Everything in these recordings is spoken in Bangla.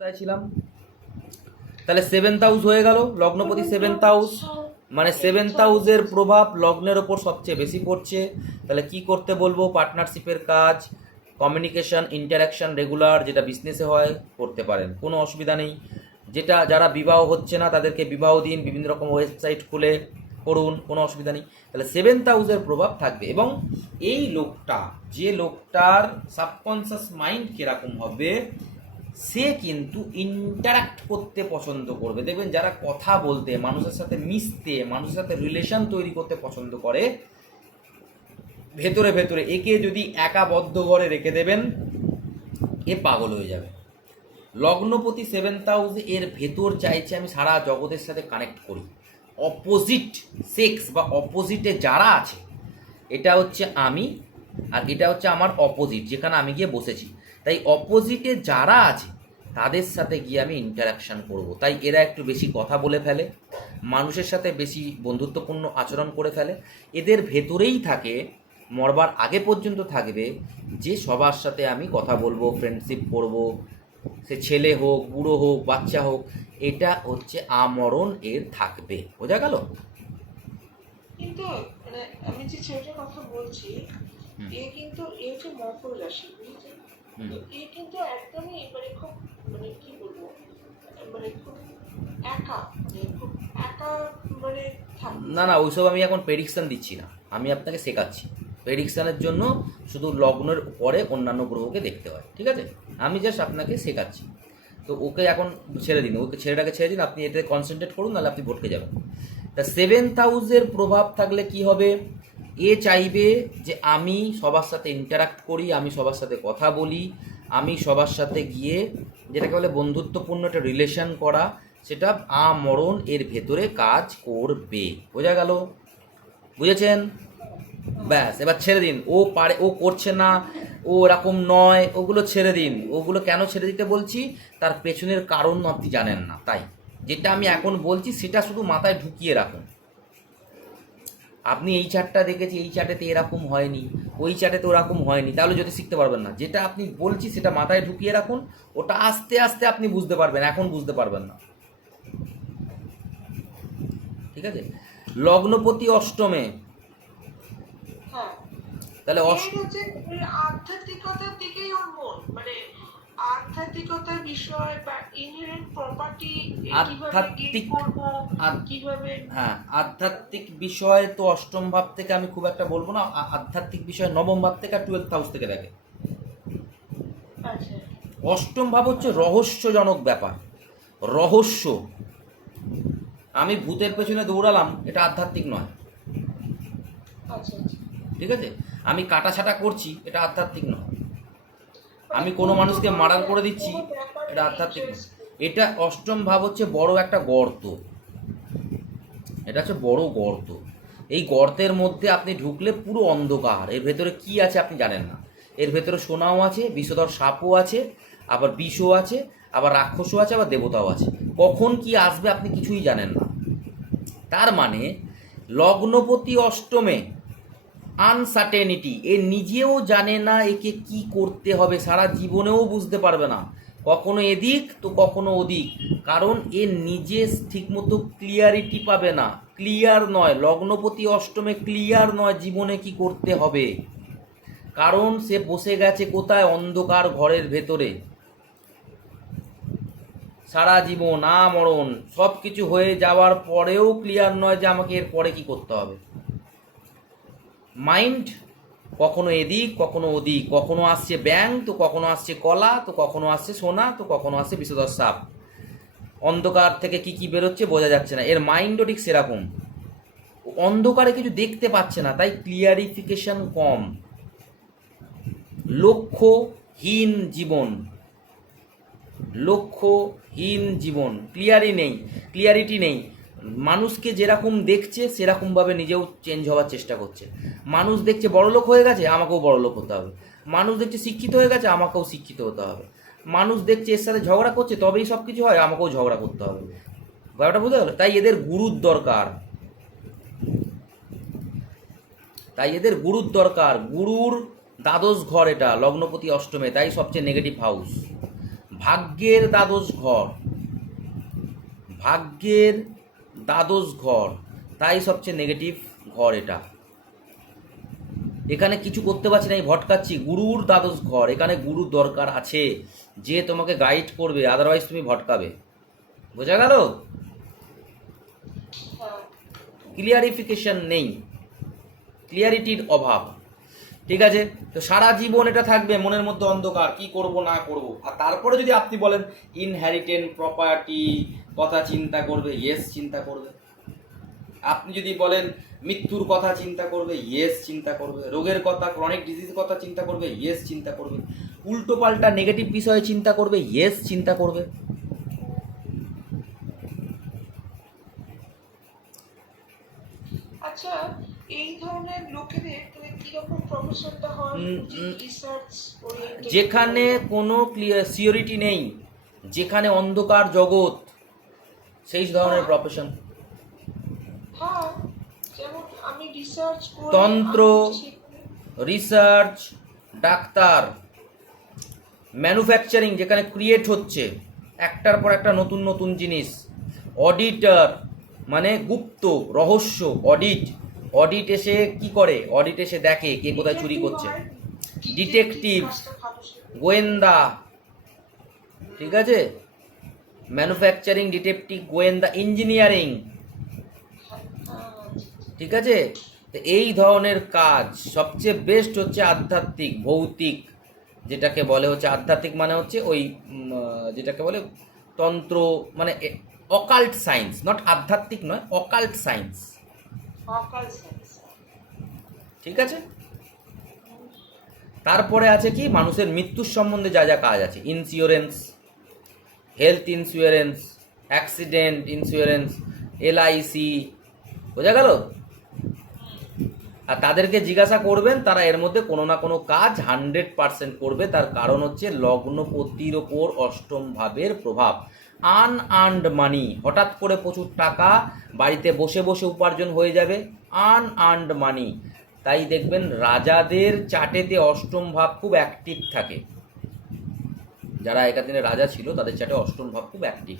ছিলাম। তাহলে সেভেন্থ হাউস হয়ে গেল, লগ্নপতি সেভেন্থ হাউস, মানে সেভেন্থ হাউসের প্রভাব লগ্নের ওপর সবচেয়ে বেশি পড়ছে। তাহলে কি করতে বলবো? পার্টনারশিপের কাজ, কমিউনিকেশন, ইন্টারাকশন রেগুলার, যেটা বিজনেসে হয় করতে পারেন, কোনো অসুবিধা নেই। যেটা যারা বিবাহ হচ্ছে না তাদেরকে বিবাহ দিন, বিভিন্ন রকম ওয়েবসাইট খুলে করুন, কোনো অসুবিধা নেই। তাহলে সেভেন্থ হাউসের প্রভাব থাকবে। এবং এই লোকটা, যে লোকটার সাবকনসিয়াস মাইন্ড কীরকম হবে, সে কিন্তু ইন্টারাক্ট করতে পছন্দ করবে। দেখবেন যারা কথা বলতে, মানুষের সাথে মিশতে, মানুষের সাথে রিলেশন তৈরি করতে পছন্দ করে, ভেতরে ভেতরে একে যদি একাবদ্ধ ঘরে রেখে দেবেন, এ পাগল হয়ে যাবে। লগ্নপতি সেভেন্থ হাউসে এর ভেতর চাইছে আমি সারা জগতের সাথে কানেক্ট করি। অপোজিট সেক্স বা অপোজিটে যারা আছে, এটা হচ্ছে আমি, আর এটা হচ্ছে আমার অপোজিট, যেখানে আমি গিয়ে বসেছি। তাই অপোজিটে যারা আছে তাদের সাথে গিয়ে আমি ইন্টারাকশান করব। তাই এরা একটু বেশি কথা বলে ফেলে, মানুষের সাথে বেশি বন্ধুত্বপূর্ণ আচরণ করে ফেলে। এদের ভেতরেই থাকে, মরবার আগে পর্যন্ত থাকবে, যে সবার সাথে আমি কথা বলবো, ফ্রেন্ডশিপ করব, সে ছেলে হোক, বুড়ো হোক, বাচ্চা হোক, এটা হচ্ছে আমরণ এর থাকবে। বোঝা গেল? কিন্তু মানে আমি যে ছেলেটার কথা বলছি, এ কিন্তু এ হচ্ছে মকর রাশি, বুঝেছেন? তো এ কিন্তু একদমই মানে খুব মানে কি বলবো, মানে খুব একা, মানে খুব একা মানে থাকে। না না, ওইসব আমি এখন প্রেডিকশান দিচ্ছি না, আমি আপনাকে শেখাচ্ছি। প্রেডিকশানের জন্য শুধু লগ্নের পরে অন্যান্য গ্রহকে দেখতে হয়, ঠিক আছে? আমি জাস্ট আপনাকে শেখাচ্ছি। তো ওকে এখন ছেড়ে দিন, ওকে ছেলেটাকে ছেড়ে দিন, আপনি এতে কনসেন্ট্রেট করুন, নাহলে আপনি ভটকে যাবেন। তা সেভেন্থ হাউসের প্রভাব থাকলে কি হবে? এ চাইবে যে আমি সবার সাথে ইন্টারাক্ট করি, আমি সবার সাথে কথা বলি, আমি সবার সাথে গিয়ে যেটাকে বলে বন্ধুত্বপূর্ণ একটা রিলেশন করা, সেটা আমরণ এর ভেতরে কাজ করবে। বোঝা গেল? বুঝেছেন? ব্যাস, এবার ছেড়ে দিন। ও পারে, ও করছে না, ও এরকম নয়, ওগুলো ছেড়ে দিন। ওগুলো কেন ছেড়ে দিতে বলছি, তার পেছনের কারণ আপনি জানেন না। তাই যেটা আমি এখন বলছি সেটা শুধু মাথায় ঢুকিয়ে রাখুন। আপনি এই চার্টটা দেখেছি, এই চার্টেতে এরকম হয়নি, ওই চার্টেতে ওরকম হয়নি, তাহলে যদি শিখতে পারবেন না। যেটা আপনি বলছি সেটা মাথায় ঢুকিয়ে রাখুন, ওটা আস্তে আস্তে আপনি বুঝতে পারবেন, এখন বুঝতে পারবেন না। ঠিক আছে? লগ্নপতি অষ্টমে, হ্যাঁ, তাহলে এর হচ্ছে আধ্যাত্মিকতার দিকেই ওর মন, মানে আধ্যাত্মিকতার বিষয় বা ইনহেরেন্ট প্রপার্টি কিভাবে গেইন আধ্যাত্মিক, করব, কিভাবে। হ্যাঁ, আধ্যাত্মিক বিষয় তো অষ্টম ভাব থেকে আমি খুব একটা বলবো না। আধ্যাত্মিক বিষয় নবম ভাব থেকে আর 12th হাউস থেকে দেখে। আচ্ছা অষ্টম ভাব হচ্ছে রহস্যজনক ব্যাপার, রহস্য। আমি ভূতের পেছনে দৌড়ালাম, এটা আধ্যাত্মিক নয়। আচ্ছা আচ্ছা। ঠিক আছে? আমি কাটাছাটা করছি, এটা আধ্যাত্মিক নয়। মানে আমি কোনো মানুষকে মার্ডার করে দিচ্ছি, কোনো ব্যাপারে এটা আধ্যাত্মিক নয়। ইন্টারেস্ট। এটা অষ্টম ভাব হচ্ছে বড় একটা গর্ত, এটা হচ্ছে বড় গর্ত। এই গর্তের মধ্যে আপনি ঢুকলে পুরো অন্ধকার, এর ভেতরে কি আছে আপনি জানেন না। এর ভেতরে সোনাও আছে, বিষধর সাপও আছে, আবার বিষও আছে, আবার রাক্ষসও আছে, আবার দেবতাও আছে। কখন কি আসবে আপনি কিছুই জানেন না। তার মানে লগ্নপতি অষ্টমে আনসার্টেনিটি, এ নিজেও জানে না একে কি করতে হবে, সারা জীবনেও বুঝতে পারবে না, কখনো এদিক তো কখনো ওদিক। কারণ এ নিজে ঠিকমতো ক্লিয়ারিটি পাবে না, ক্লিয়ার নয়। লগ্নপতি অষ্টমে ক্লিয়ার নয় জীবনে কি করতে হবে, কারণ সে বসে গেছে কোথায়? অন্ধকার ঘরের ভেতরে। সারা জীবন মরণ সব কিছু হয়ে যাওয়ার পরেও ক্লিয়ার নয় যে আমাকে এর পরে কি করতে হবে। মাইন্ড কখনো এদিক কখনো ওদিক, কখনো আসছে ব্যাং তো কখনো আসছে কলা, তো কখনো আসছে সোনা, তো কখনো আসছে বিষধর সাপ। অন্ধকার থেকে কি কি বেরোচ্ছে বোঝা যাচ্ছে না। এর মাইন্ডও ঠিক সেরকম, অন্ধকারে কিছু দেখতে পাচ্ছে না, তাই ক্লিয়ারিফিকেশন কম। লক্ষ্যহীন জীবন, লক্ষ্যহীন জীবন, ক্লিয়ারিটি নেই। মানুষকে যেরকম দেখছে সেরকমভাবে নিজেও চেঞ্জ হওয়ার চেষ্টা করছে। মানুষ দেখছে বড়লোক হয়ে গেছে, আমাকেও বড়লোক হতে হবে। মানুষ দেখছে শিক্ষিত হয়ে গেছে, আমাকেও শিক্ষিত হতে হবে। মানুষ দেখছে এর সাথে ঝগড়া করছে, তবেই সব কিছু হয়, আমাকেও ঝগড়া করতে হবে। ব্যাপারটা বুঝতে গেল? তাই এদের গুরুর দরকার, গুরুর দ্বাদশ ঘর এটা লগ্নপতি অষ্টমে, তাই সবচেয়ে নেগেটিভ হাউস। ভাগ্যের দ্বাদশ ঘর, ভাগ্যের দ্বাদশ ঘর, তাই সবচেয়ে নেগেটিভ ঘর এটা। এখানে কিছু করতে পারছি না, আমি ভটকাচ্ছি। গুরুর দ্বাদশ ঘর, এখানে গুরুর দরকার আছে, যে তোমাকে গাইড করবে, আদারওয়াইজ তুমি ভটকাবে। বোঝা গেল? হ্যাঁ। ক্লিয়ারিফিকেশন নেই, ক্লিয়ারিটির অভাব। ঠিক আছে, তো সারা জীবন এটা থাকবে মনের মধ্যে অন্ধকার, কি করব না করব। আর তারপরে যদি আপনি বলেন ইনহেরিটেন্স প্রপার্টি কথা চিন্তা করবে, ইয়েস চিন্তা করবে। আপনি যদি বলেন মৃত্যুর কথা চিন্তা করবে, ইয়েস চিন্তা করবে। রোগের কথা, ক্রনিক ডিজিজ কথা চিন্তা করবে, ইয়েস চিন্তা করবে। উল্টো পাল্টা নেগেটিভ বিষয়ে চিন্তা করবে, ইয়েস চিন্তা করবে। আচ্ছা, এই ধরনের লোকেদের মানে কিরকম প্রফেশনটা হয়? রিসার্চ ওরিয়েন্টেড, যেখানে কোনো সিওরিটি নেই, যেখানে অন্ধকার জগৎ, সেই ধরনের প্রফেশন। হ্যাঁ, যেমন আমি রিসার্চ করি, তন্ত্র, রিসার্চ, ডাক্তার, ম্যানুফ্যাকচারিং যেখানে ক্রিয়েট হচ্ছে একটার পর একটা নতুন নতুন জিনিস, অডিটর মানে গুপ্ত রহস্য, অডিট, অডিট এসে কি করে, অডিট এসে দেখে কে কোথায় চুরি করছে, ডিটেকটিভ, গোয়েন্দা, ঠিক আছে, ম্যানুফ্যাকচারিং, ডিটেকটিভ, গোয়েন্দা, ইঞ্জিনিয়ারিং, ঠিক আছে। তো এই ধরনের কাজ সবচেয়ে বেস্ট হচ্ছে আধ্যাত্মিক, ভৌতিক, যেটাকে বলে হচ্ছে আধ্যাত্মিক মানে হচ্ছে ওই যেটাকে বলে তন্ত্র, মানে অকাল্ট সায়েন্স, নট আধ্যাত্মিক নয়, অকাল্ট সায়েন্স, ঠিক আছে। তারপরে আছে কি মানুষের মৃত্যুর সম্বন্ধে যা যা কাজ আছে, insurance, health insurance, accident insurance, LIC, বোঝা গেল। আর তাদেরকে জিজ্ঞাসা করবেন, তারা এর মধ্যে কোনো না কোনো কাজ 100% করবে। তার কারণ হচ্ছে লগ্নপতির ওপর অষ্টম ভাবের প্রভাব। আনআর্নড মানি, হঠাৎ করে প্রচুর টাকা বাড়িতে বসে বসে উপার্জন হয়ে যাবে, আনআর্নড মানি। তাই দেখবেন রাজাদের চার্টেতে অষ্টম ভাব খুব অ্যাক্টিভ থাকে, যারা একার দিনে রাজা ছিল তাদের চার্টে অষ্টম ভাব খুব অ্যাক্টিভ।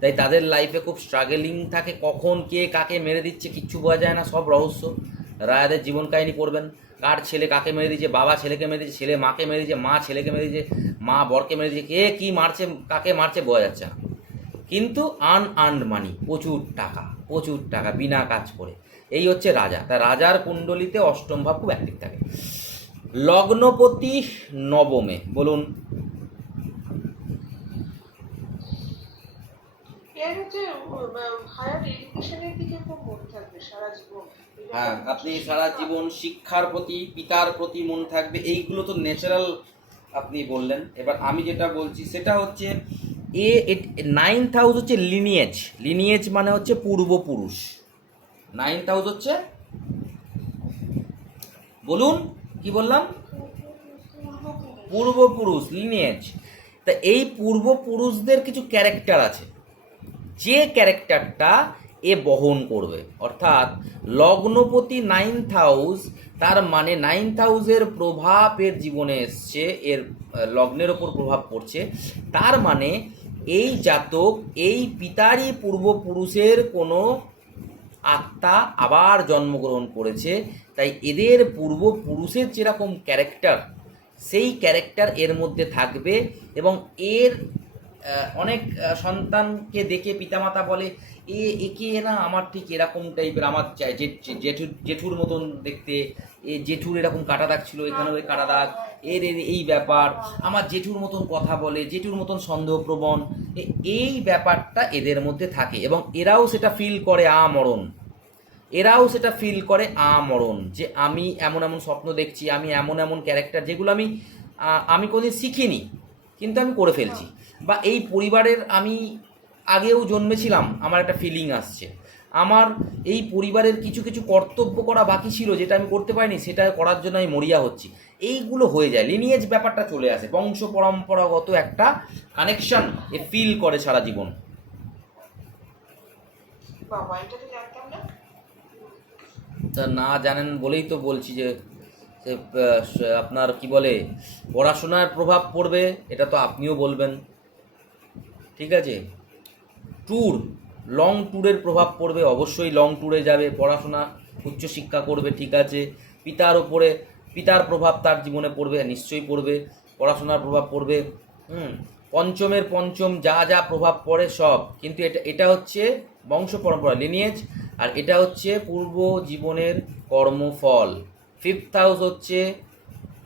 তাই তাদের লাইফে খুব স্ট্রাগলিং থাকে, কখন কে কাকে মেরে দিচ্ছে কিচ্ছু বোঝা যায় না, সব রহস্য। রাজাদের জীবন কাহিনী পড়বেন, কার ছেলে কাকে মেরে দিচ্ছে, বাবা ছেলেকে মেরে দিচ্ছে, ছেলে মাকে মেরে দিচ্ছে, মা ছেলেকে মেরে দিচ্ছে, মা বরকে মেরে দিচ্ছে, কে কী মারছে কাকে মারছে বোঝা যাচ্ছে না। কিন্তু আনআর্নড মানি, প্রচুর টাকা, প্রচুর টাকা বিনা কাজ করে, এই হচ্ছে রাজা। তা রাজার কুণ্ডলিতে অষ্টম ভাব খুব অ্যাক্টিভ থাকে। লগ্নপতি নবমে, বলুন। হ্যাঁ, আপনি সারা জীবন শিক্ষার প্রতি, পিতার প্রতি মন থাকবে, এইগুলো তো ন্যাচারাল আপনি বললেন। এবার আমি যেটা বলছি সেটা হচ্ছে নাইন্থ হাউস হচ্ছে লিনিয়েজ, লিনিয়েজ মানে হচ্ছে পূর্বপুরুষ। নাইন্থ হাউস হচ্ছে, বলুন কি বললাম, পূর্বপুরুষ, লিনিয়েজ। তা এই পূর্বপুরুষদের কিছু ক্যারেক্টার আছে, যে ক্যারেক্টারটা এ বহন করবে। অর্থাৎ লগ্নপতি নাইন্থ হাউস, তার মানে নাইন্থ হাউসের প্রভাব এর জীবনে এসছে, এর লগ্নের ওপর প্রভাব পড়ছে। তার মানে এই জাতক, এই পিতারই পূর্বপুরুষের কোনো আত্মা আবার জন্মগ্রহণ করেছে। তাই এদের পূর্বপুরুষের যেরকম ক্যারেক্টার, সেই ক্যারেক্টার এর মধ্যে থাকবে। এবং এর অনেক সন্তানকে দেখে পিতামাতা বলে একে না আমার ঠিক এরকম টাইপের, আমার জেঠুর মতন দেখতে, জেঠুর এরকম কাটা দাগ ছিল, এখানেও এই কাটা দাগ, এর এই ব্যাপার, আমার জেঠুর মতন কথা বলে, জেঠুর মতন সন্দেহপ্রবণ, এই ব্যাপারটা এদের মধ্যে থাকে। এবং এরাও সেটা ফিল করে আমরণ, এরাও সেটা ফিল করে আমরণ, যে আমি এমন এমন স্বপ্ন দেখছি, আমি এমন এমন ক্যারেক্টার যেগুলো আমি কোনোদিন শিখিনি কিন্তু আমি করে ফেলছি, বা এই পরিবারের আমি আগেও জন্মেছিলাম, আমার একটা ফিলিং আসছে, আমার এই পরিবারের কিছু কিছু কর্তব্য করা বাকি ছিল যেটা আমি করতে পারিনি, সেটা করার জন্য আমি মরিয়া হচ্ছি, এইগুলো হয়ে যায়। লিনিয়েজ ব্যাপারটা চলে আসে, বংশ পরম্পরাগত একটা কানেকশন এ ফিল করে সারা জীবন। তা না জানেন বলেই তো বলছি যে আপনার কি বলে পড়াশোনার প্রভাব পড়বে, এটা তো আপনিও বলবেন। ঠিক আছে। ট্যুর, লং ট্যুরের প্রভাব পড়বে, অবশ্যই লং ট্যুরে যাবে, পড়াশোনা উচ্চশিক্ষা করবে, ঠিক আছে। পিতার ওপরে, পিতার প্রভাব তার জীবনে পড়বে, নিশ্চয়ই পড়বে, পড়াশোনার প্রভাব পড়বে। পঞ্চমের পঞ্চম যা যা প্রভাব পড়ে সব, কিন্তু এটা হচ্ছে বংশ পরম্পরা, লিনিয়েজ, আর এটা হচ্ছে পূর্ব জীবনের কর্মফল। ফিফথ হাউস হচ্ছে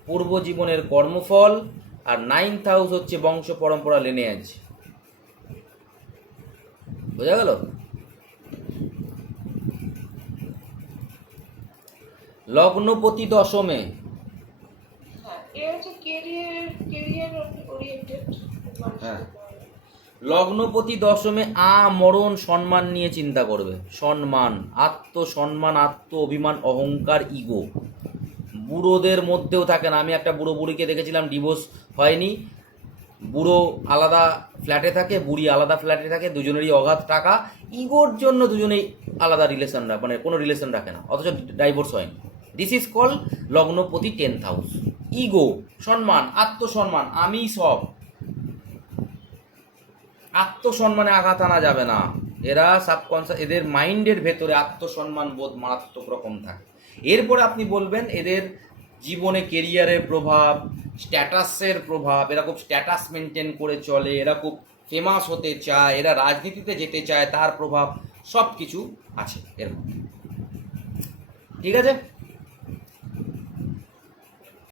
পূর্ব জীবনের কর্মফল, আর নাইনথ হাউস হচ্ছে বংশ পরম্পরা, লিনিয়েজ। বোঝা গেল? লগ্নপতি দশমে, হ্যাঁ এ হচ্ছে কেরিয়ার ওরিয়েন্টেড। হ্যাঁ, লগ্নপতি দশমে মরণ সম্মান নিয়ে চিন্তা করবে, সম্মান, আত্মসম্মান, আত্ম অভিমান, অহংকার, ইগো। বুড়োদের মধ্যেও থাকে না, আমি একটা বুড়ো বুড়িকে দেখেছিলাম, ডিভোর্স হয়নি, বুড়ো আলাদা ফ্ল্যাটে থাকে, বুড়ি আলাদা ফ্ল্যাটে থাকে, দুজনেরই অগাধ টাকা, ইগোর জন্য দুজনেই আলাদা রিলেশন রাখে, মানে কোনো রিলেশন রাখে না, অথচ ডাইভোর্স হয়নি। দিস ইজ কল লগ্নপতি 10th হাউস। ইগো, সম্মান, আত্মসম্মান, আমি সব, আত্মসম্মানে আঘাত আনা যাবে না। এরা সাবকনসিয়াস, এদের মাইন্ডের ভেতরে আত্মসম্মান বোধ মারাত্মক রকম থাকে। এরপরে আপনি বলবেন এদের জীবনে কেরিয়ারের প্রভাব, স্ট্যাটাসের প্রভাব, এরা খুব স্ট্যাটাস মেনটেন করে চলে, এরা খুব ফেমাস হতে চায়, এরা রাজনীতিতে যেতে চায়, তার প্রভাব সব কিছু আছে এর মধ্যে। ঠিক আছে।